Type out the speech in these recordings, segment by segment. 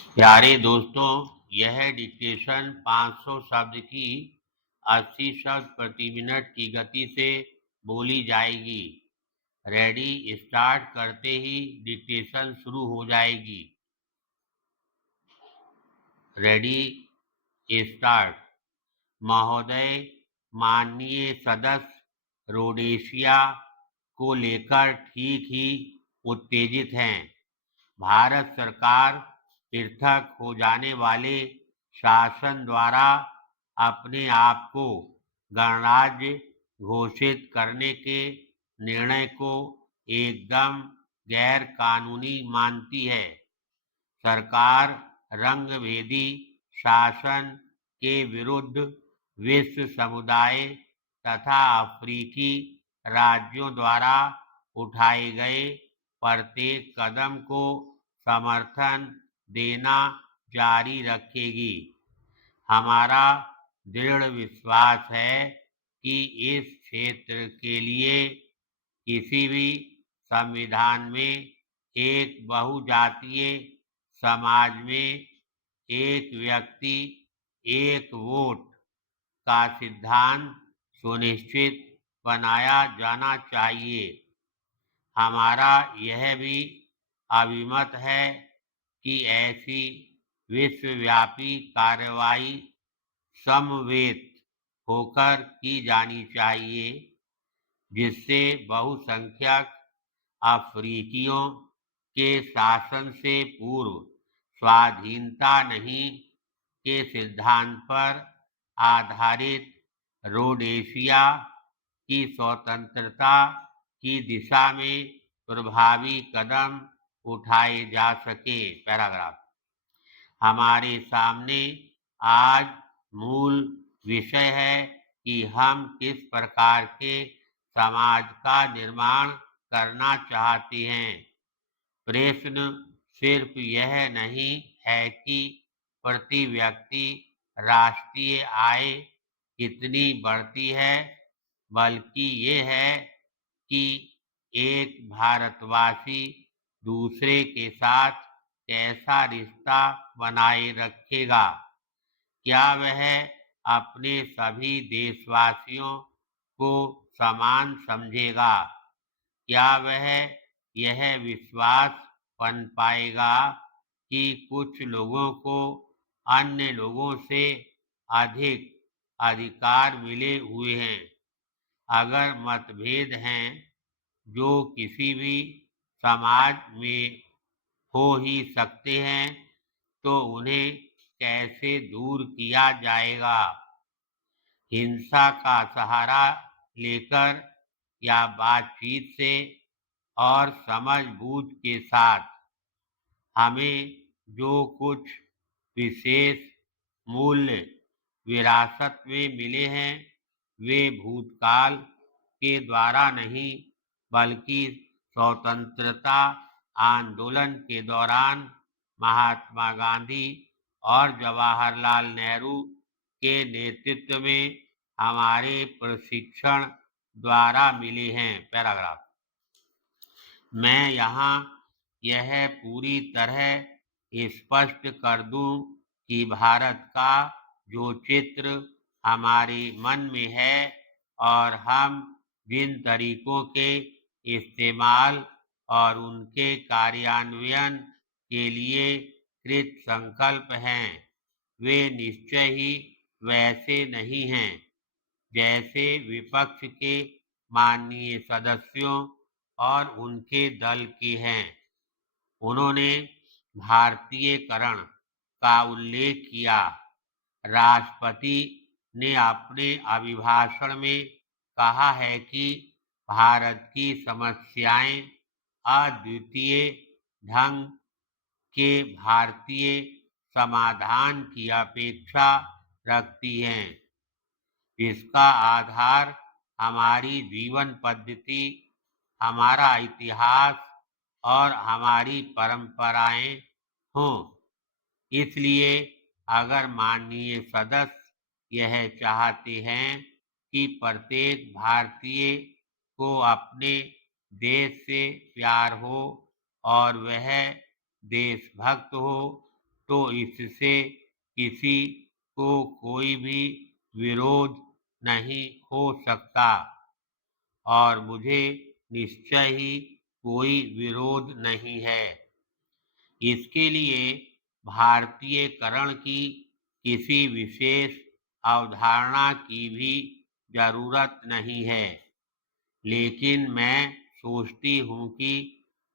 प्यारे दोस्तों, यह डिक्टेशन 500 शब्द की 80 शब्द प्रति मिनट की गति से बोली जाएगी। रेडी स्टार्ट करते ही डिक्टेशन शुरू हो जाएगी। Ready start. महोदय, माननीय सदस्य रोडेशिया को लेकर ठीक ही उत्तेजित हैं। भारत सरकार पृथक हो जाने वाले शासन द्वारा अपने आप को गणराज्य घोषित करने के निर्णय को एकदम गैर कानूनी मानती है। सरकार रंगभेदी शासन के विरुद्ध विश्व समुदाय तथा अफ्रीकी राज्यों द्वारा उठाए गए प्रत्येक कदम को समर्थन देना जारी रखेगी। हमारा दृढ़ विश्वास है कि इस क्षेत्र के लिए किसी भी संविधान में एक बहुजातीय समाज में एक व्यक्ति एक वोट का सिद्धांत सुनिश्चित बनाया जाना चाहिए। हमारा यह भी अभिमत है कि ऐसी विश्वव्यापी कार्रवाई समवेत होकर की जानी चाहिए, जिससे बहुसंख्यक अफ्रीकियों के शासन से पूर्व स्वाधीनता नहीं के सिद्धांत पर आधारित रोडेशिया की स्वतंत्रता की दिशा में प्रभावी कदम उठाए जा सके। पैराग्राफ। हमारे सामने आज मूल विषय है कि हम किस प्रकार के समाज का निर्माण करना चाहते हैं। प्रश्न सिर्फ यह नहीं है कि प्रति व्यक्ति राष्ट्रीय आय कितनी बढ़ती है, बल्कि ये है कि एक भारतवासी दूसरे के साथ कैसा रिश्ता बनाए रखेगा। क्या वह अपने सभी देशवासियों को समान समझेगा? क्या वह यह विश्वास बन पाएगा कि कुछ लोगों को अन्य लोगों से अधिक अधिकार मिले हुए हैं? अगर मतभेद हैं जो किसी भी समाज में हो ही सकते हैं, तो उन्हें कैसे दूर किया जाएगा? हिंसा का सहारा लेकर या बातचीत से और समझबूझ के साथ? हमें जो कुछ विशेष मूल्य विरासत में मिले हैं, वे भूतकाल के द्वारा नहीं, बल्कि स्वतंत्रता आंदोलन के दौरान महात्मा गांधी और जवाहरलाल नेहरू के नेतृत्व में हमारे प्रशिक्षण द्वारा मिले हैं। पैराग्राफ। मैं यहाँ यह पूरी तरह स्पष्ट कर दूं कि भारत का जो चित्र हमारे मन में है और हम जिन तरीकों के इस्तेमाल और उनके कार्यान्वयन के लिए कृत संकल्प हैं, वे निश्चय ही वैसे नहीं हैं जैसे विपक्ष के माननीय सदस्यों और उनके दल के हैं। उन्होंने भारतीयकरण का उल्लेख किया। राष्ट्रपति ने अपने अभिभाषण में कहा है कि भारत की समस्याएं अद्वितीय ढंग के भारतीय समाधान की अपेक्षा रखती हैं। इसका आधार हमारी जीवन पद्धति, हमारा इतिहास और हमारी परंपराएं हों। इसलिए अगर माननीय सदस्य यह चाहते हैं कि प्रत्येक भारतीय को अपने देश से प्यार हो और वह देशभक्त हो, तो इससे किसी को कोई भी विरोध नहीं हो सकता और मुझे निश्चय ही कोई विरोध नहीं है। इसके लिए भारतीयकरण की किसी विशेष अवधारणा की भी जरूरत नहीं है, लेकिन मैं सोचती हूँ कि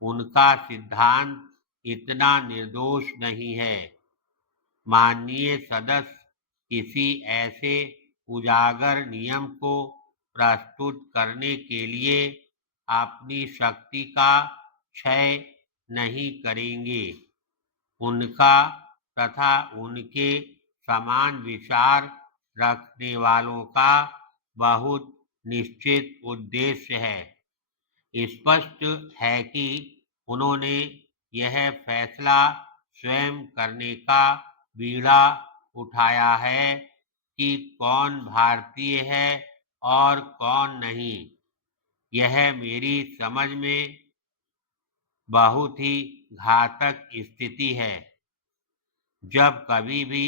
उनका सिद्धांत इतना निर्दोष नहीं है। माननीय सदस्य किसी ऐसे उजागर नियम को प्रस्तुत करने के लिए अपनी शक्ति का क्षय नहीं करेंगे। उनका तथा उनके समान विचार रखने वालों का बहुत निश्चित उद्देश्य है। स्पष्ट है कि उन्होंने यह फैसला स्वयं करने का बीड़ा उठाया है कि कौन भारतीय है और कौन नहीं। यह मेरी समझ में बहुत ही घातक स्थिति है। जब कभी भी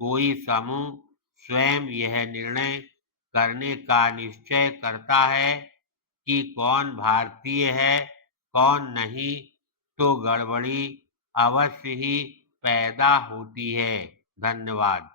कोई समूह स्वयं यह निर्णय करने का निश्चय करता है कि कौन भारतीय है कौन नहीं, तो गड़बड़ी अवश्य ही पैदा होती है। धन्यवाद।